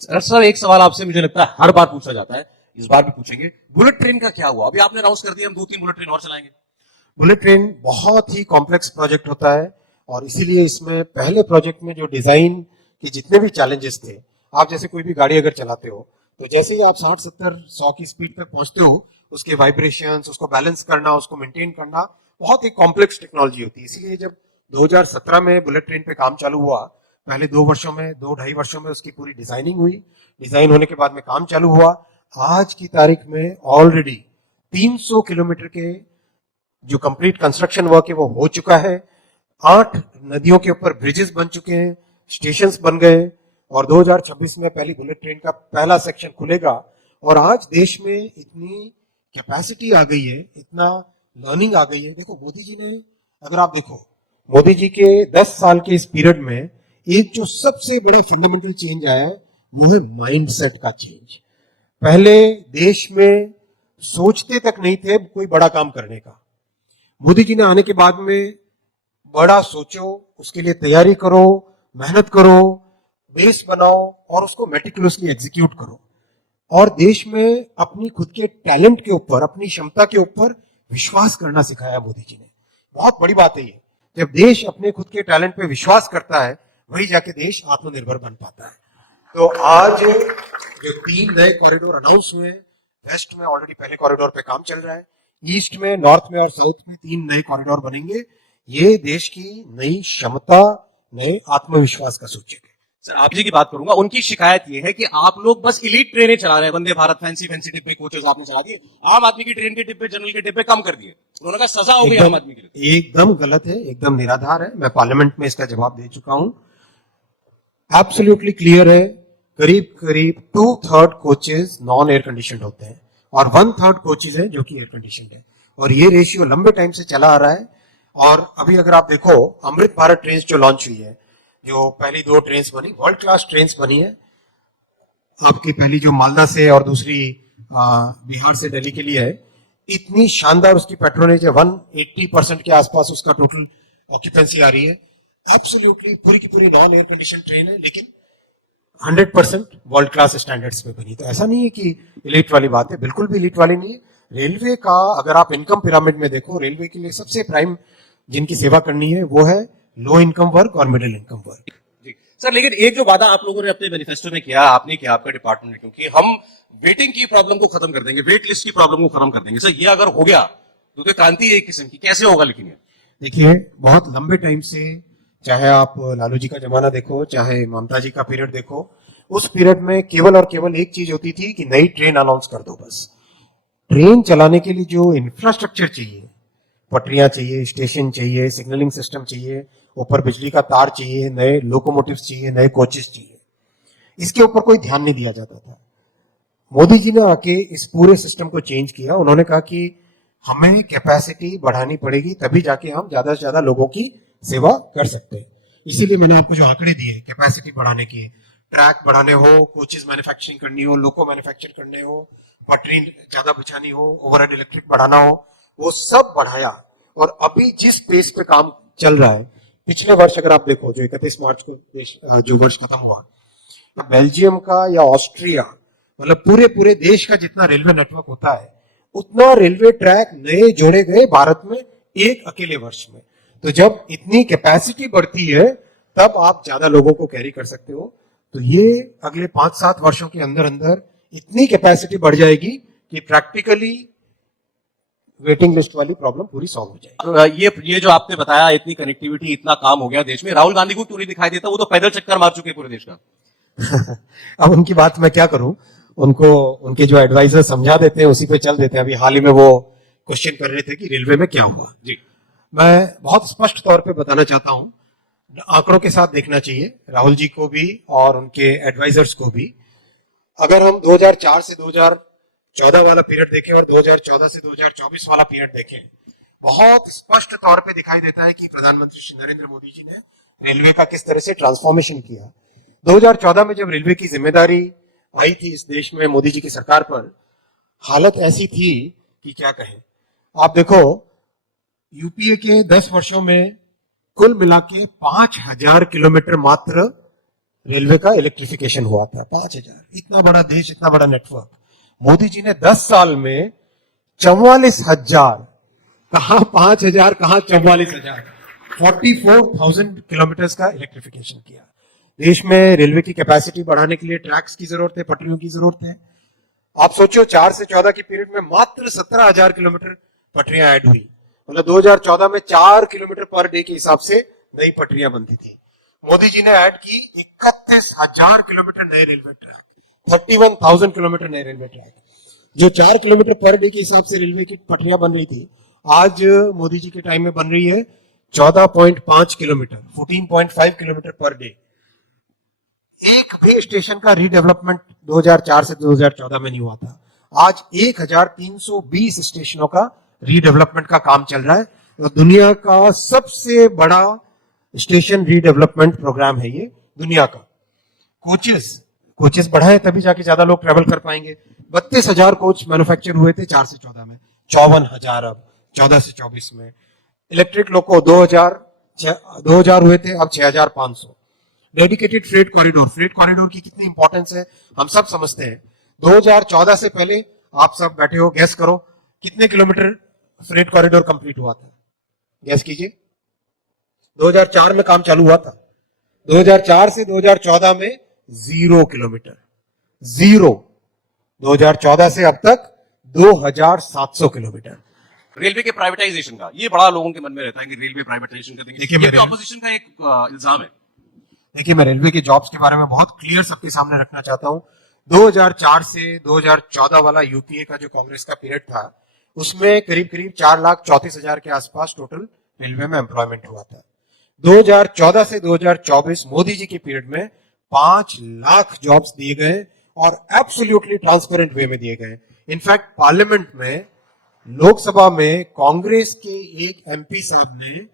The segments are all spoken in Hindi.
सर एक सवाल आपसे मुझे लगता है हर बार पूछा जाता है, इस बार भी पूछेंगे, बुलेट ट्रेन का क्या हुआ? अभी आपने अनाउंस कर दिया हम 2-3 बुलेट ट्रेन और चलाएंगे। बुलेट ट्रेन बहुत ही कॉम्प्लेक्स प्रोजेक्ट होता है और इसीलिए इसमें पहले प्रोजेक्ट में जो डिजाइन के जितने भी चैलेंजेस थे, आप जैसे कोई भी गाड़ी अगर चलाते हो तो जैसे ही आप 60-70-100 की स्पीड तक पहुंचते हो, उसके वाइब्रेशंस, उसको बैलेंस करना, उसको मेंटेन करना बहुत ही कॉम्प्लेक्स टेक्नोलॉजी होती है। इसीलिए जब 2017 में बुलेट ट्रेन पे काम चालू हुआ, पहले 2 वर्षों में, 2-2.5 वर्षों में उसकी पूरी डिजाइनिंग हुई, डिजाइन होने के बाद में काम चालू हुआ। आज की तारीख में ऑलरेडी 300 किलोमीटर के जो कंप्लीट कंस्ट्रक्शन वर्क है वो हो चुका है। 8 नदियों के ऊपर ब्रिजेस बन चुके हैं, स्टेशंस बन गए और 2026 में पहली बुलेट ट्रेन का पहला सेक्शन खुलेगा। और आज देश में इतनी कैपेसिटी आ गई है, इतना लर्निंग आ गई है। देखो मोदी जी ने, अगर आप देखो मोदी जी के 10 साल के इस पीरियड में एक जो सबसे बड़ा फंडामेंटल चेंज आया है वो है माइंडसेट का चेंज। पहले देश में सोचते तक नहीं थे कोई बड़ा काम करने का। मोदी जी ने आने के बाद में बड़ा सोचो, उसके लिए तैयारी करो, मेहनत करो, बेस बनाओ और उसको मेटिकुलसली एग्जीक्यूट करो। और देश में अपनी खुद के टैलेंट के ऊपर, अपनी क्षमता के ऊपर विश्वास करना सिखाया मोदी जी ने। बहुत बड़ी बात है ये। जब देश अपने खुद के टैलेंट पे विश्वास करता है, वही जाके देश आत्मनिर्भर बन पाता है। तो आज जो 3 नए कॉरिडोर अनाउंस हुए हैं, वेस्ट में ऑलरेडी पहले कॉरिडोर पे काम चल रहा है, ईस्ट में, नॉर्थ में और साउथ में 3 नए कॉरिडोर बनेंगे। ये देश की नई क्षमता, नए आत्मविश्वास का सूचक है। सर आप जी की बात करूंगा, उनकी शिकायत ये है कि आप लोग बस इलीट ट्रेनें चला रहे हैं, वंदे भारत फैंसी फैंसी डिब्बे कोचेस आपने चला दिए, आम आदमी की ट्रेन के डिब्बे, जनरल के डिब्बे कम कर दिए। उन्होंने कहा सजा हो गई आम आदमी के लिए। एकदम गलत है, एकदम निराधार है। मैं पार्लियामेंट में इसका जवाब दे चुका हूं। एब्सोल्युटली क्लियर है, करीब करीब 2/3 कोचेज नॉन एयर कंडीशन होते हैं और 1/3 कोचेज है जो कि एयर कंडीशन है। और ये रेशियो लंबे टाइम से चला आ रहा है। और अभी अगर आप देखो, अमृत भारत ट्रेन जो लॉन्च हुई है, जो पहली 2 ट्रेन बनी, वर्ल्ड क्लास ट्रेन बनी है। आपकी पहली जो मालदा से और दूसरी बिहार से दिल्ली के लिए है, इतनी शानदार उसकी पेट्रोनेज है, 180% के आसपास उसका टोटल ऑक्यूपेंसी आ रही है। एब्सोल्युटली पूरी की पूरी नॉन एयर कंडीशन ट्रेन है, लेकिन 100% वर्ल्ड क्लास स्टैंडर्ड्स पे बनी। तो ऐसा नहीं है कि इलीट वाली बात है, बिल्कुल भी इलीट वाली नहीं है। रेलवे का अगर आप इनकम पिरामिड में देखो, रेलवे के लिए सबसे प्राइम जिनकी सेवा करनी है वो है लो इनकम वर्ग और मिडिल इनकम वर्ग। जी सर, लेकिन एक जो वादा आप लोगों ने अपने मैनिफेस्टो में किया, आपने किया, आपका डिपार्टमेंट ने, क्योंकि हम वेटिंग की प्रॉब्लम को खत्म कर देंगे, वेट लिस्ट की प्रॉब्लम को खत्म कर देंगे। सर ये अगर हो गया तो क्रांति है एक किस्म की। कैसे होगा लेकिन ये? देखिए, बहुत लंबे टाइम से, चाहे आप लालू जी का जमाना देखो, चाहे ममता जी का पीरियड देखो, उस पीरियड में केवल और केवल एक चीज होती थी कि नई ट्रेन अनाउंस कर दो बस। ट्रेन चलाने के लिए जो इंफ्रास्ट्रक्चर चाहिए, पटरियां चाहिए, स्टेशन चाहिए, सिग्नलिंग सिस्टम चाहिए, ऊपर बिजली का तार चाहिए, नए लोकोमोटिव्स चाहिए, नए कोचेस चाहिए, इसके ऊपर कोई ध्यान नहीं दिया जाता था। मोदी जी ने आके इस पूरे सिस्टम को चेंज किया। उन्होंने कहा कि हमें कैपेसिटी बढ़ानी पड़ेगी, तभी जाके हम ज्यादा से ज्यादा लोगों की सेवा कर सकते हैं। इसीलिए मैंने आपको जो आंकड़े दिए कैपेसिटी बढ़ाने की, ट्रैक बढ़ाने हो, कोचेस मैन्युफैक्चरिंग करनी हो, लोको मैन्युफैक्चर करने हो, पटरी ज्यादा बिछानी हो, ओवरहेड इलेक्ट्रिक बढ़ाना हो, वो सब बढ़ाया। और अभी जिस पेस पे काम चल रहा है, पिछले वर्ष अगर आप देखो, जो 31 मार्च को जो वर्ष खत्म हुआ, बेल्जियम का या ऑस्ट्रिया, मतलब पूरे पूरे देश का जितना रेलवे नेटवर्क होता है, उतना रेलवे ट्रैक नए जोड़े गए भारत में एक अकेले वर्ष में। तो जब इतनी कैपेसिटी बढ़ती है, तब आप ज्यादा लोगों को कैरी कर सकते हो। तो ये अगले 5-7 वर्षों के अंदर अंदर इतनी कैपेसिटी बढ़ जाएगी कि प्रैक्टिकली वेटिंग लिस्ट वाली प्रॉब्लम पूरी सॉल्व हो जाएगी। ये जो आपने बताया, इतनी कनेक्टिविटी, इतना काम हो गया देश में, राहुल गांधी को क्यों नहीं दिखाई देता? वो तो पैदल चक्कर मार चुके पूरे देश का। अब उनकी बात मैं क्या करूं, उनको उनके जो एडवाइजर समझा देते हैं, उसी पे चल देते हैं। अभी हाल ही में वो क्वेश्चन कर रहे थे कि रेलवे में क्या हुआ। जी, मैं बहुत स्पष्ट तौर पे बताना चाहता हूं, आंकड़ों के साथ देखना चाहिए राहुल जी को भी और उनके एडवाइजर्स को भी। अगर हम 2004 से 2014 वाला पीरियड देखें और 2014 से 2024 वाला पीरियड देखें, बहुत स्पष्ट तौर पे दिखाई देता है कि प्रधानमंत्री श्री नरेंद्र मोदी जी ने रेलवे का किस तरह से ट्रांसफॉर्मेशन किया। 2014 में जब रेलवे की जिम्मेदारी आई थी इस देश में मोदी जी की सरकार पर, हालत ऐसी थी कि क्या कहें। आप देखो, यूपीए के 10 वर्षों में कुल मिला के 5000 किलोमीटर मात्र रेलवे का इलेक्ट्रिफिकेशन हुआ था। 5,000, इतना बड़ा देश, इतना बड़ा नेटवर्क। मोदी जी ने 10 साल में 44,000, कहां 5,000, कहां 44,000, 44,000 किलोमीटर का इलेक्ट्रिफिकेशन किया। देश में रेलवे की कैपेसिटी बढ़ाने के लिए ट्रैक्स की जरूरत है, पटरियों की जरूरत है। आप सोचो 4 से 14 की पीरियड में मात्र 17,000 किलोमीटर पटरियां ऐड हुई। मतलब 2014 में 4 किलोमीटर पर डे के हिसाब से नई पटरियां बनती थी। मोदी जी ने ऐड की 31,000 किलोमीटर नए रेलवे ट्रैक, 31,000 किलोमीटर नए रेलवे ट्रैक। जो 4 किलोमीटर पर डे के हिसाब से रेलवे की पटरियां बन रही थी, आज मोदी जी के टाइम में बन रही है 14.5 किलोमीटर, 14.5 किलोमीटर पर डे। एक भी स्टेशन का रीडेवलपमेंट 2004 से 2014 में नहीं हुआ था। आज 1,320 स्टेशनों का रीडेवलपमेंट का काम चल रहा है। तो दुनिया का सबसे बड़ा स्टेशन रीडेवलपमेंट प्रोग्राम है ये दुनिया का। कोचेस बढ़ाए तभी जाके ज्यादा लोग ट्रेवल कर पाएंगे। 32,000 कोच मैन्युफैक्चर हुए थे 4 से 14 में, 54,000 अब 14 से 24 में। इलेक्ट्रिक लोको 2000 हुए थे, अब 6,500। डेडिकेटेड फ्रेट कॉरिडोर की कितनी इंपॉर्टेंस है हम सब समझते हैं। 2014 से पहले आप सब बैठे हो, गैस करो कितने किलोमीटर फ्रेट कॉरिडोर कंप्लीट हुआ था, गैस कीजिए। 2004 में काम चालू हुआ था, 2004 से 2014 में 0 किलोमीटर, 0। 2014 से अब तक 2,700 किलोमीटर। रेलवे के प्राइवेटाइजेशन का ये बड़ा लोगों के मन में रहता है कि रेलवे प्राइवेटाइजेशन कर देंगे। देखिए, ये मेरे- ऑपोजिशन का एक इल्जाम है। देखिए, मैं रेलवे के जॉब्स के बारे में बहुत क्लियर सबके सामने रखना चाहता हूं। 2004 से 2014 वाला यूपीए का जो कांग्रेस का पीरियड था, उसमें करीब करीब 4,34,000 के आसपास टोटल रेलवे में एम्प्लॉयमेंट हुआ था। 2014 से 2024 मोदी जी के पीरियड में 5 लाख जॉब्स दिए गए और एब्सोल्युटली ट्रांसपेरेंट वे में दिए गए। इनफैक्ट पार्लियामेंट में, लोकसभा में कांग्रेस के एक एमपी साहब ने,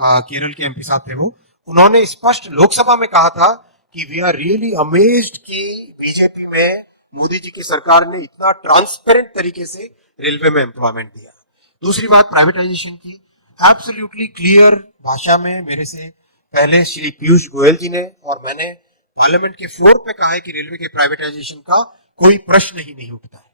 केरल के एमपी साहब थे वो, उन्होंने स्पष्ट लोकसभा में कहा था कि वी आर रियली अमेज्ड कि बीजेपी में मोदी जी की सरकार ने इतना ट्रांसपेरेंट तरीके से रेलवे में एम्प्लॉयमेंट दिया। दूसरी बात प्राइवेटाइजेशन की, एब्सोल्युटली क्लियर भाषा में मेरे से पहले श्री पीयूष गोयल जी ने और मैंने पार्लियामेंट के फ्लोर पे कहा है कि रेलवे के प्राइवेटाइजेशन का कोई प्रश्न ही नहीं उठता है।